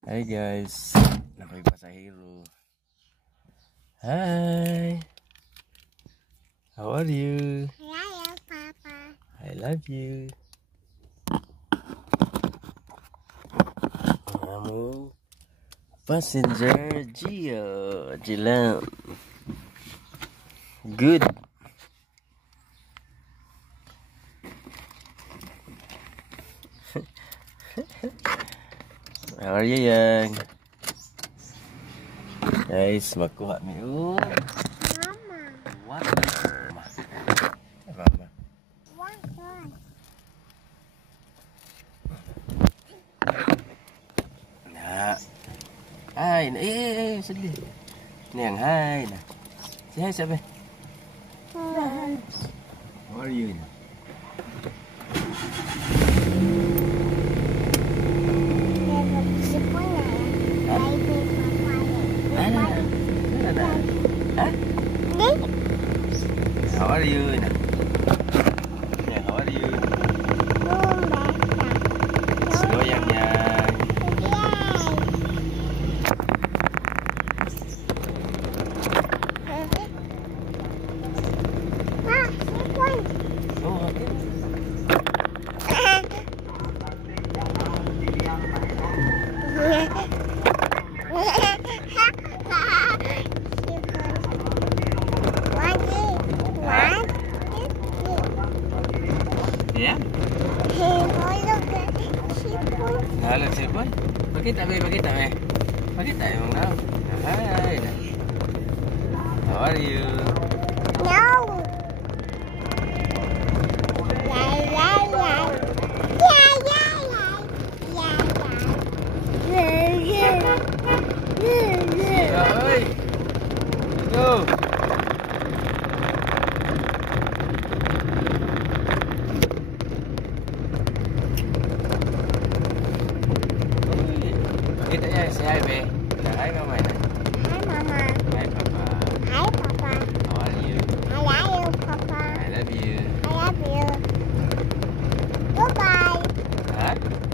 Hi guys, ako'y pasahero. Hi, how are you? Hello, Papa. I love you. Among passenger Gio, Jilam. Good. How are you, Yang? Guys, makuha mi Mama. water. Mama. Water. Nah. Hai, sedih. Ni yang hai nah. Say hi siapa? How are you? How are you? How are you? Slow yang. Oh, okay. Ya? Halo sipon. Pakita be. Pakita yung now. Hi. How are you? No. Oi. Go. Pakita ya si hi be. Hi mama. Hi, Mama. Hi papa. Hi, Papa. How are you? I love you, Papa. I love you. I love you. Goodbye. Huh?